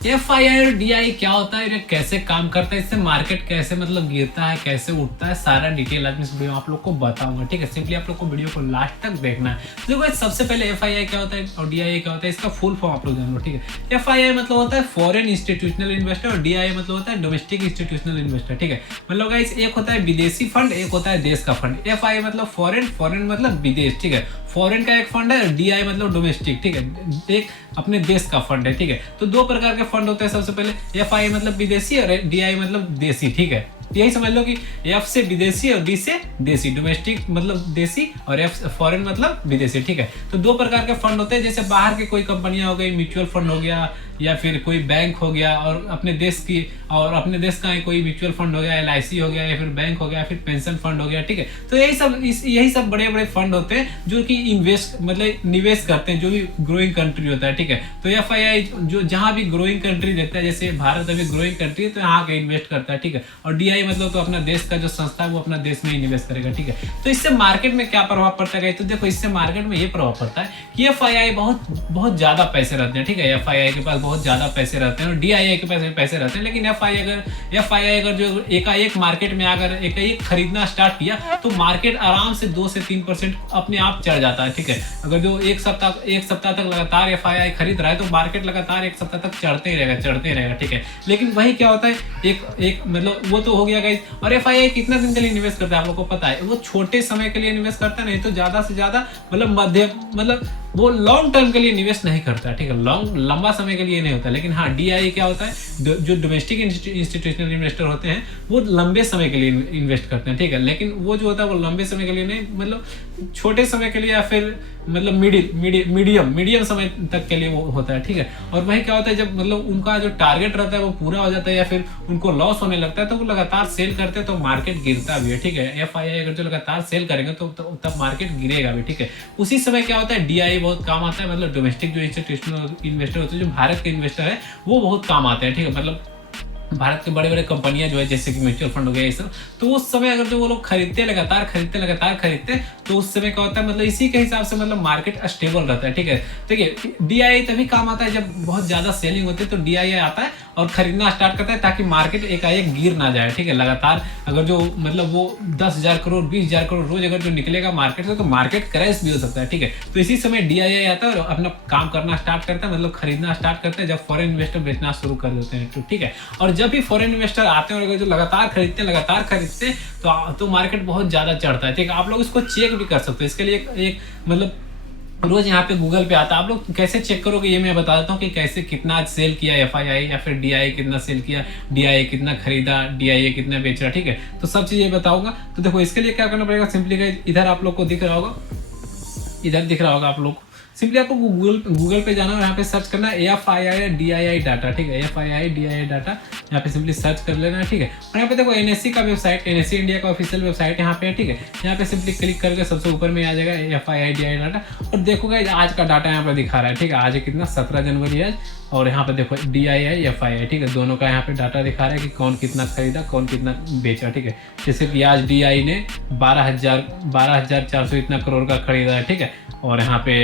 FII और DI क्या होता है, ये कैसे काम करता है, इससे मार्केट कैसे मतलब गिरता है, कैसे उठता है, सारा डिटेल आज मैं इस वीडियो में आप लोग को बताऊंगा। ठीक है, सिंपली आप लोग को वीडियो को लास्ट तक देखना है। तो देखो सबसे पहले FII क्या होता है और DI क्या होता है, इसका फुल फॉर्म आप लोग जान लो। ठीक है, FII मतलब होता है फॉरेन इंस्टीट्यूशनल इन्वेस्टर और DI मतलब होता है डोमेस्टिक इंस्टीट्यूशनल इन्वेस्टर। ठीक है, मतलब गाइस एक होता है विदेशी फंड, एक होता है देश का फंड। FII मतलब फॉरेन, फॉरेन मतलब विदेश। ठीक है, फॉरेन का एक फंड है, DI मतलब डोमेस्टिक। ठीक है, एक अपने देश का फंड है। ठीक है, तो दो प्रकार के फंड होते हैं। सबसे पहले FII मतलब विदेशी और DI मतलब देसी। ठीक है, यही समझ लो कि F से विदेशी और D से देसी, डोमेस्टिक मतलब देसी और F फॉरेन मतलब विदेशी। ठीक है, तो दो प्रकार के फंड होते हैं। जैसे बाहर के कोई कंपनियां हो गई, म्यूचुअल फंड हो गया या फिर कोई बैंक हो गया, और अपने देश की और अपने देश का कोई म्यूचुअल फंड हो गया, LIC हो गया या फिर बैंक हो गया, फिर पेंशन फंड हो गया। ठीक है, तो यही सब बड़े बड़े फंड होते हैं जो कि इन्वेस्ट मतलब निवेश करते हैं जो भी ग्रोइंग कंट्री होता है। ठीक है, तो FII जो जहां भी ग्रोइंग कंट्री देखता है, जैसे भारत अभी ग्रोइंग कंट्री है तो यहाँ के इन्वेस्ट करता है। ठीक है, और DI मतलब तो अपना देश का जो संस्था है वो अपना देश में इन्वेस्ट करेगा। ठीक है, तो इससे मार्केट में क्या प्रभाव पड़ता है, तो देखो इससे मार्केट में ये प्रभाव पड़ता है कि FII बहुत ज्यादा पैसे रहते हैं। ठीक है, FII के पास बहुत ज्यादा पैसे रहते हैं और DI के पास पैसे रहते हैं, लेकिन FII अगर जो एकाएक मार्केट में अगर एकाएक खरीदना स्टार्ट किया तो मार्केट आराम से 2 से 3% अपने आप चढ़ जाता है। ठीक है, अगर जो एक सप्ताह तक लगातार FII खरीद रहा है तो मार्केट लगातार एक सप्ताह तक चढ़ते ही रहेगा। ठीक है, लेकिन वही क्या होता है, एक मतलब वो तो हो गया गाइस। और FII कितना दिन के लिए इन्वेस्ट करता है आप लोग को पता है, वो छोटे समय के लिए इन्वेस्ट करता है, नहीं तो ज्यादा से ज्यादा मतलब मतलब वो लॉन्ग टर्म के लिए इन्वेस्ट नहीं करता। ठीक है, लंबा समय के लिए नहीं होता। लेकिन हाँ, DI क्या होता है, जो डोमेस्टिक इंस्टीट्यूशनल इन्वेस्टर होते हैं वो लंबे समय के लिए इन्वेस्ट करते हैं। ठीक है, लेकिन वो जो होता है वो लंबे समय के लिए नहीं, मतलब छोटे समय के लिए या फिर मतलब मीडियम समय तक के लिए वो होता है। ठीक है, और वही क्या होता है, जब मतलब उनका जो टारगेट रहता है वो पूरा हो जाता है या फिर उनको लॉस होने लगता है तो वो लगातार सेल करते हैं तो मार्केट गिरता भी है। ठीक है, FII अगर जो लगातार सेल करेंगे तो तब मार्केट गिरेगा भी। ठीक है, उसी समय क्या होता है, DI बहुत काम आता है, मतलब डोमेस्टिक जो इंस्टीट्यूशनल इन्वेस्टर होते हैं, जो भारत के इन्वेस्टर है वो बहुत काम आते हैं। ठीक है, मतलब भारत के बड़े बड़े कंपनियां जो है जैसे कि म्यूचुअल फंड हो गया ये सब, तो उस समय अगर जो वो लोग लगातार खरीदते तो उस समय क्या होता है, मतलब इसी के हिसाब से मतलब मार्केट स्टेबल रहता है। ठीक है, देखिए DI तभी काम आता है जब बहुत ज्यादा सेलिंग होती है, तो DI आता है और खरीदना स्टार्ट करता है ताकि मार्केट एकाएक गिर ना जाए। ठीक है, लगातार अगर जो मतलब वो 10,000 करोड़ 20,000 करोड़ रोज अगर जो निकलेगा मार्केट से तो मार्केट क्रैश भी हो सकता है। ठीक है, तो इसी समय DI आता है और अपना काम करना स्टार्ट करता है, मतलब खरीदना स्टार्ट करता है जब फॉरेन इन्वेस्टर बेचना शुरू कर देते हैं। तो ठीक है, और जब भी फॉरेन इन्वेस्टर आते हैं और जो लगातार खरीदते तो मार्केट बहुत ज्यादा चढ़ता है। ठीक है, आप लोग इसको चेक भी कर सकते हो। इसके लिए एक मतलब रोज यहाँ पे गूगल पे आता है, आप लोग कैसे चेक करोगे ये मैं बता देता हूँ कि कैसे कितना सेल किया FII या फिर DI कितना सेल किया, DI कितना खरीदा, DI कितना बेच रहा। ठीक है, तो सब चीजें बताऊंगा। तो देखो इसके लिए क्या करना पड़ेगा, सिंपली इधर आप लोग को दिख रहा होगा, इधर दिख रहा होगा आप लोग, सिंपली आपको गूगल पे जाना और यहाँ पे सर्च करना है FII DII डाटा। ठीक है, FII DII डाटा यहाँ पे सिंपली सर्च कर लेना है। ठीक है, और यहाँ पे देखो NSE का वेबसाइट, NSE इंडिया का ऑफिशियल वेबसाइट यहाँ पे है। ठीक है, यहाँ पे सिंपली क्लिक करके सबसे ऊपर में आ जाएगा FII DII डाटा, और देखोगे आज का डाटा यहाँ पे दिखा रहा है। ठीक है, आज कितना 17 जनवरी है, और यहाँ पे देखो DII FII, ठीक है, दोनों का यहाँ पे डाटा दिखा रहा है कि कौन कितना खरीदा कौन कितना बेचा। ठीक है, जैसे कि आज DI ने 12,400 इतना करोड़ का खरीदा है। ठीक है, और यहाँ पे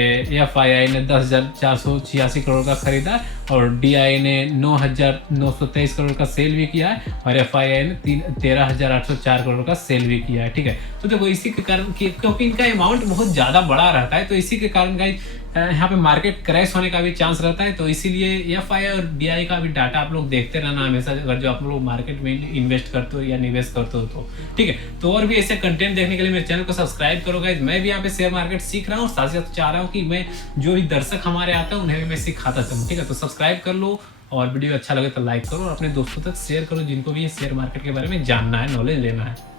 FII ने 10,486 करोड़ का खरीदा और DI ने 9,923 करोड़ का सेल भी किया है और FII ने 13,804 करोड़ का सेल भी किया है। ठीक है, तो देखो इसी के कारण क्योंकि इनका अमाउंट बहुत ज़्यादा बड़ा रहता है तो इसी के कारण गाइस यहाँ पे मार्केट क्रैश होने का भी चांस रहता है। तो इसीलिए FII और DI का भी डाटा आप लोग देखते रहना हमेशा, अगर जो आप लोग मार्केट में इन्वेस्ट करते हो या निवेश करते हो तो। ठीक है, तो और भी ऐसे कंटेंट देखने के लिए मेरे चैनल को सब्सक्राइब करो गाइस। मैं भी यहाँ पे शेयर मार्केट सीख रहा हूँ, साथ ही साथ चाह रहा हूँ कि मैं जो भी दर्शक हमारे आते हैं उन्हें भी मैं सिखाता चलूँ। ठीक है, तो सब्सक्राइब कर लो और वीडियो अच्छा लगे तो लाइक करो और अपने दोस्तों तक शेयर करो जिनको भी शेयर मार्केट के बारे में जानना है, नॉलेज लेना है।